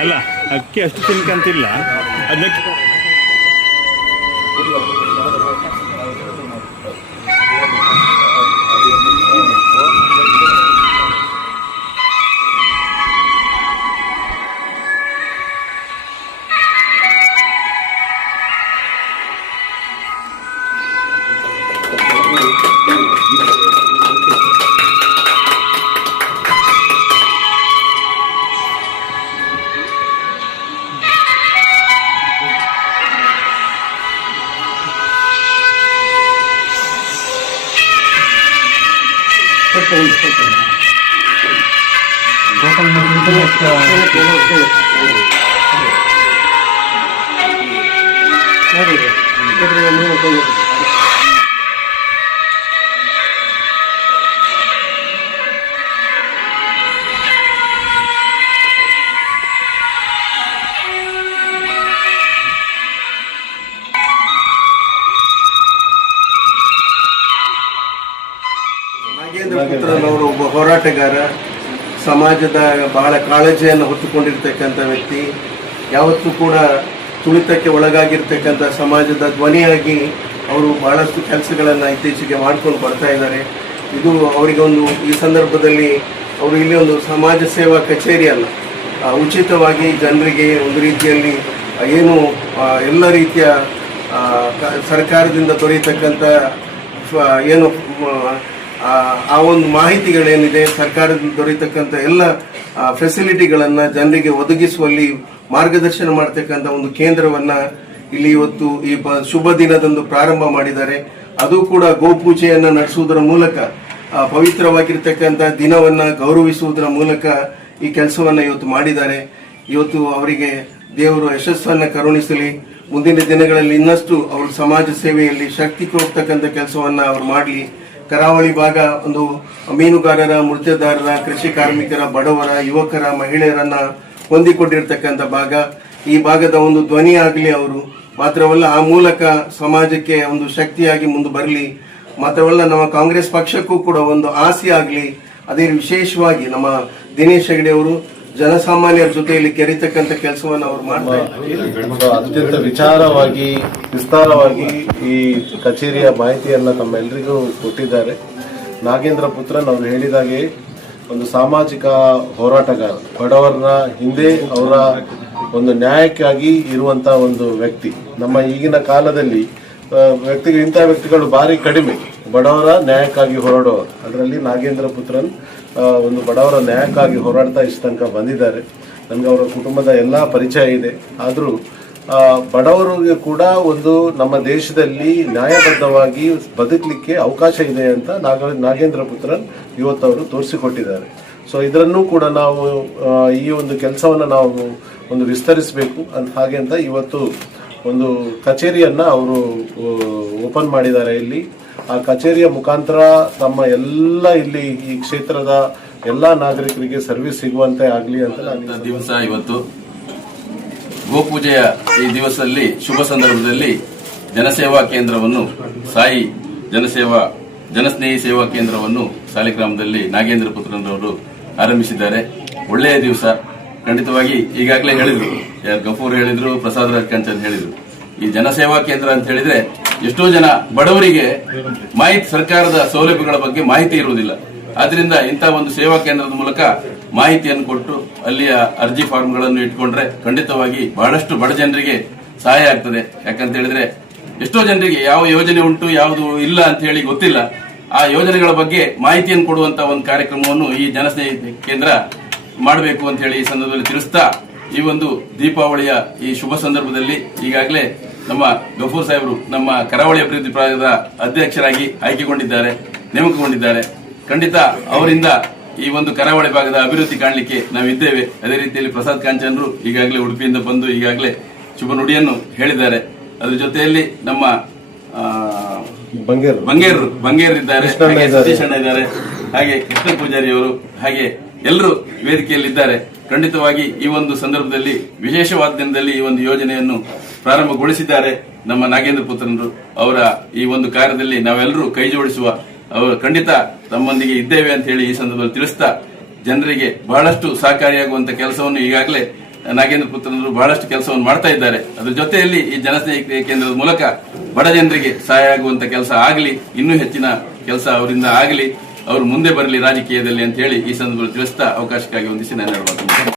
ಅಲ್ಲ ಅಕ್ಕಿ ಅಷ್ಟು ತಿನ್ಕಂತಿಲ್ಲ ಅದಕ್ಕೆ ನಾಗೇಂದ್ರ ಪುತ್ರನವರು ಒಬ್ಬ ಹೋರಾಟಗಾರ, ಸಮಾಜದ ಬಹಳ ಕಾಳಜಿಯನ್ನು ಹೊತ್ತುಕೊಂಡಿರ್ತಕ್ಕಂಥ ವ್ಯಕ್ತಿ. ಯಾವತ್ತೂ ಕೂಡ ತುಳಿತಕ್ಕೆ ಒಳಗಾಗಿರ್ತಕ್ಕಂಥ ಸಮಾಜದ ಧ್ವನಿಯಾಗಿ ಅವರು ಬಹಳಷ್ಟು ಕೆಲಸಗಳನ್ನು ಇತ್ತೀಚೆಗೆ ಮಾಡ್ಕೊಂಡು ಬರ್ತಾ ಇದ್ದಾರೆ. ಇದು ಅವರಿಗೆ ಒಂದು ಈ ಸಂದರ್ಭದಲ್ಲಿ ಅವರು ಇಲ್ಲಿ ಒಂದು ಸಮಾಜ ಸೇವಾ ಕಚೇರಿಯಲ್ಲ, ಉಚಿತವಾಗಿ ಜನರಿಗೆ ಒಂದು ರೀತಿಯಲ್ಲಿ ಏನು ಎಲ್ಲ ರೀತಿಯ ಸರ್ಕಾರದಿಂದ ದೊರೆಯತಕ್ಕಂಥ ಏನು ಆ ಒಂದು ಮಾಹಿತಿಗಳೇನಿದೆ, ಸರ್ಕಾರದಿಂದ ದೊರೆಯತಕ್ಕಂಥ ಎಲ್ಲ ಫೆಸಿಲಿಟಿಗಳನ್ನು ಜನರಿಗೆ ಒದಗಿಸುವಲ್ಲಿ ಮಾರ್ಗದರ್ಶನ ಮಾಡ್ತಕ್ಕಂಥ ಒಂದು ಕೇಂದ್ರವನ್ನು ಇಲ್ಲಿ ಇವತ್ತು ಈ ಶುಭ ದಿನದಂದು ಪ್ರಾರಂಭ ಮಾಡಿದ್ದಾರೆ. ಅದು ಕೂಡ ಗೋಪೂಜೆಯನ್ನು ನಡೆಸುವುದರ ಮೂಲಕ, ಪವಿತ್ರವಾಗಿರ್ತಕ್ಕಂಥ ದಿನವನ್ನು ಗೌರವಿಸುವುದರ ಮೂಲಕ ಈ ಕೆಲಸವನ್ನು ಇವತ್ತು ಮಾಡಿದ್ದಾರೆ. ಇವತ್ತು ಅವರಿಗೆ ದೇವರು ಯಶಸ್ಸನ್ನು ಕರುಣಿಸಲಿ. ಮುಂದಿನ ದಿನಗಳಲ್ಲಿ ಇನ್ನಷ್ಟು ಅವರು ಸಮಾಜ ಸೇವೆಯಲ್ಲಿ ಶಕ್ತಿ ಕೊಡ್ತಕ್ಕಂಥ ಕೆಲಸವನ್ನು ಅವರು ಮಾಡಲಿ. ಕರಾವಳಿ ಭಾಗ ಒಂದು ಮೀನುಗಾರರ, ಮುರ್ಜದಾರರ, ಕೃಷಿ ಕಾರ್ಮಿಕರ, ಬಡವರ, ಯುವಕರ, ಮಹಿಳೆಯರನ್ನ ಹೊಂದಿಕೊಂಡಿರ್ತಕ್ಕಂಥ ಭಾಗ. ಈ ಭಾಗದ ಒಂದು ಧ್ವನಿ ಆಗಲಿ ಅವರು. ಮಾತ್ರವಲ್ಲ, ಆ ಮೂಲಕ ಸಮಾಜಕ್ಕೆ ಒಂದು ಶಕ್ತಿಯಾಗಿ ಮುಂದೆ ಬರಲಿ. ಮಾತ್ರವಲ್ಲ, ನಮ್ಮ ಕಾಂಗ್ರೆಸ್ ಪಕ್ಷಕ್ಕೂ ಕೂಡ ಒಂದು ಆಸೆ ಆಗಲಿ. ಅದೇ ವಿಶೇಷವಾಗಿ ನಮ್ಮ ದಿನೇಶ್ ಹೆಗಡೆ ಅವರು ಜನಸಾಮಾನ್ಯರ ಜೊತೆಯಲ್ಲಿ ಕೆರೆತಕ್ಕಂಥ ಕೆಲಸವನ್ನು ಅವರು ಮಾಡ್ತಾರೆ. ಅತ್ಯಂತ ವಿಚಾರವಾಗಿ, ವಿಸ್ತಾರವಾಗಿ ಈ ಕಚೇರಿಯ ಮಾಹಿತಿಯನ್ನ ತಮ್ಮೆಲ್ಲರಿಗೂ ಕೊಟ್ಟಿದ್ದಾರೆ. ನಾಗೇಂದ್ರ ಪುತ್ರನ್ ಅವರು ಹೇಳಿದಾಗೆ ಒಂದು ಸಾಮಾಜಿಕ ಹೋರಾಟಗಾರ, ಬಡವರನ್ನ ಹಿಂದೆ ಅವರ ಒಂದು ನ್ಯಾಯಕ್ಕಾಗಿ ಇರುವಂತ ಒಂದು ವ್ಯಕ್ತಿ. ನಮ್ಮ ಈಗಿನ ಕಾಲದಲ್ಲಿ ಇಂಥ ವ್ಯಕ್ತಿಗಳು ಭಾರಿ ಕಡಿಮೆ, ಬಡವರ ನ್ಯಾಯಕ್ಕಾಗಿ ಹೋರಾಡುವವರು. ಅದರಲ್ಲಿ ನಾಗೇಂದ್ರ ಪುತ್ರನ್ ಒಂದು ಬಡವರ ನ್ಯಾಯಕ್ಕಾಗಿ ಹೋರಾಡ್ತಾ ಇಷ್ಟ ತನಕ ಬಂದಿದ್ದಾರೆ. ನನಗೆ ಅವರ ಕುಟುಂಬದ ಎಲ್ಲ ಪರಿಚಯ ಇದೆ. ಆದರೂ ಬಡವರಿಗೆ ಕೂಡ ಒಂದು ನಮ್ಮ ದೇಶದಲ್ಲಿ ನ್ಯಾಯಬದ್ಧವಾಗಿ ಬದುಕಲಿಕ್ಕೆ ಅವಕಾಶ ಇದೆ ಅಂತ ನಾಗೇಂದ್ರ ಪುತ್ರನ್ ಇವತ್ತವರು ತೋರಿಸಿಕೊಟ್ಟಿದ್ದಾರೆ. ಸೊ ಇದರನ್ನೂ ಕೂಡ ನಾವು ಈ ಒಂದು ಕೆಲಸವನ್ನು ನಾವು ಒಂದು ವಿಸ್ತರಿಸಬೇಕು ಹಾಗೆ ಅಂತ ಇವತ್ತು ಒಂದು ಕಚೇರಿಯನ್ನ ಅವರು ಓಪನ್ ಮಾಡಿದ್ದಾರೆ ಇಲ್ಲಿ. ಆ ಕಚೇರಿಯ ಮುಖಾಂತರ ತಮ್ಮ ಎಲ್ಲ ಇಲ್ಲಿ ಈ ಕ್ಷೇತ್ರದ ಎಲ್ಲಾ ನಾಗರಿಕರಿಗೆ ಸರ್ವಿಸ್ ಸಿಗುವಂತೆ ಆಗಲಿ ಅಂತ ದಿವಸ ಇವತ್ತು ಗೋಪೂಜೆಯ ಈ ದಿವಸದಲ್ಲಿ ಶುಭ ಸಂದರ್ಭದಲ್ಲಿ ಜನಸೇವಾ ಕೇಂದ್ರವನ್ನು, ಸಾಯಿ ಜನಸ್ನೇಹಿ ಸೇವಾ ಕೇಂದ್ರವನ್ನು ಸಾಲಿಗ್ರಾಮದಲ್ಲಿ ನಾಗೇಂದ್ರ ಪುತ್ರನವರು ಆರಂಭಿಸಿದ್ದಾರೆ. ಒಳ್ಳೆಯ ದಿವಸ. ಖಂಡಿತವಾಗಿ ಈಗಾಗಲೇ ಹೇಳಿದ್ರು, ಗಫೂರ್ ಹೇಳಿದ್ರು, ಪ್ರಸಾದ್ ರಾಜ್ ಕಂಚನ್ ಹೇಳಿದ್ರು. ಈ ಜನಸೇವಾ ಕೇಂದ್ರ ಅಂತ ಹೇಳಿದ್ರೆ ಎಷ್ಟೋ ಜನ ಬಡವರಿಗೆ ಮಾಹಿತಿ, ಸರ್ಕಾರದ ಸೌಲಭ್ಯಗಳ ಬಗ್ಗೆ ಮಾಹಿತಿ ಇರುವುದಿಲ್ಲ. ಆದ್ರಿಂದ ಇಂಥ ಒಂದು ಸೇವಾ ಕೇಂದ್ರದ ಮೂಲಕ ಮಾಹಿತಿಯನ್ನು ಕೊಟ್ಟು ಅಲ್ಲಿಯ ಅರ್ಜಿ ಫಾರ್ಮ್ಗಳನ್ನು ಇಟ್ಕೊಂಡ್ರೆ ಖಂಡಿತವಾಗಿ ಬಹಳಷ್ಟು ಬಡ ಜನರಿಗೆ ಸಹಾಯ ಆಗ್ತದೆ. ಯಾಕಂತ ಹೇಳಿದ್ರೆ ಎಷ್ಟೋ ಜನರಿಗೆ ಯಾವ ಯೋಜನೆ ಉಂಟು, ಯಾವುದು ಇಲ್ಲ ಅಂತ ಹೇಳಿ ಗೊತ್ತಿಲ್ಲ. ಆ ಯೋಜನೆಗಳ ಬಗ್ಗೆ ಮಾಹಿತಿಯನ್ನು ಕೊಡುವಂತ ಒಂದು ಕಾರ್ಯಕ್ರಮವನ್ನು ಈ ಜನಸ್ನೇಹಿ ಕೇಂದ್ರ ಮಾಡಬೇಕು ಅಂತ ಹೇಳಿ ಈ ಸಂದರ್ಭದಲ್ಲಿ ತಿಳಿಸ್ತಾ, ಈ ಒಂದು ದೀಪಾವಳಿಯ ಈ ಶುಭ ಸಂದರ್ಭದಲ್ಲಿ ಈಗಾಗಲೇ ನಮ್ಮ ಗಫೂರ್ ಸಾಹೇಬರು ನಮ್ಮ ಕರಾವಳಿ ಅಭಿವೃದ್ಧಿ ಪ್ರಾಧಿಕಾರದ ಅಧ್ಯಕ್ಷರಾಗಿ ಆಯ್ಕೆಗೊಂಡಿದ್ದಾರೆ, ನೇಮಕಗೊಂಡಿದ್ದಾರೆ. ಖಂಡಿತ ಅವರಿಂದ ಈ ಒಂದು ಕರಾವಳಿ ಭಾಗದ ಅಭಿವೃದ್ಧಿ ಕಾಣಲಿಕ್ಕೆ ನಾವಿದ್ದೇವೆ. ಅದೇ ರೀತಿಯಲ್ಲಿ ಪ್ರಸಾದ್ ಕಾಂಚನ್ರು ಈಗಾಗಲೇ ಉಡುಪಿಯಿಂದ ಬಂದು ಈಗಾಗಲೇ ಶುಭ ನುಡಿಯನ್ನು ಹೇಳಿದ್ದಾರೆ. ಅದರ ಜೊತೆಯಲ್ಲಿ ನಮ್ಮ ಬಂಗೇರ್ ಇದ್ದಾರೆ, ಸತೀಶ್ ಅಣ್ಣ ಇದ್ದಾರೆ, ಹಾಗೆ ಕೃಷ್ಣ ಪೂಜಾರಿ ಅವರು, ಹಾಗೆ ಎಲ್ಲರೂ ವೇದಿಕೆಯಲ್ಲಿದ್ದಾರೆ. ಖಂಡಿತವಾಗಿ ಈ ಒಂದು ಸಂದರ್ಭದಲ್ಲಿ ವಿಶೇಷವಾದ ದಿನದಲ್ಲಿ ಈ ಒಂದು ಯೋಜನೆಯನ್ನು ಪ್ರಾರಂಭಗೊಳಿಸಿದ್ದಾರೆ ನಮ್ಮ ನಾಗೇಂದ್ರ ಪುತ್ರನರು. ಅವರ ಈ ಒಂದು ಕಾರ್ಯದಲ್ಲಿ ನಾವೆಲ್ಲರೂ ಕೈ ಜೋಡಿಸುವ, ಅವರು ಖಂಡಿತ ತಮ್ಮೊಂದಿಗೆ ಇದ್ದೇವೆ ಅಂತ ಹೇಳಿ ಈ ಸಂದರ್ಭದಲ್ಲಿ ತಿಳಿಸ್ತಾ, ಜನರಿಗೆ ಬಹಳಷ್ಟು ಸಹಕಾರಿಯಾಗುವಂತಹ ಕೆಲಸವನ್ನು ಈಗಾಗಲೇ ನಾಗೇಂದ್ರ ಪುತ್ರನರು ಬಹಳಷ್ಟು ಕೆಲಸವನ್ನು ಮಾಡ್ತಾ ಇದ್ದಾರೆ. ಅದರ ಜೊತೆಯಲ್ಲಿ ಈ ಜನಸ್ನೇಹಿ ಕೇಂದ್ರದ ಮೂಲಕ ಬಡ ಜನರಿಗೆ ಸಹಾಯ ಆಗುವಂತ ಕೆಲಸ ಆಗಲಿ, ಇನ್ನೂ ಹೆಚ್ಚಿನ ಕೆಲಸ ಅವರಿಂದ ಆಗಲಿ, ಅವರು ಮುಂದೆ ಬರಲಿ ರಾಜಕೀಯದಲ್ಲಿ ಅಂತ ಹೇಳಿ ಈ ಸಂದರ್ಭದಲ್ಲಿ ತಿಳಿಸ್ತಾ ಅವಕಾಶಕ್ಕಾಗಿ ವಂದಿಸಿ ನಾನು ಹೇಳ್ಬೋದು.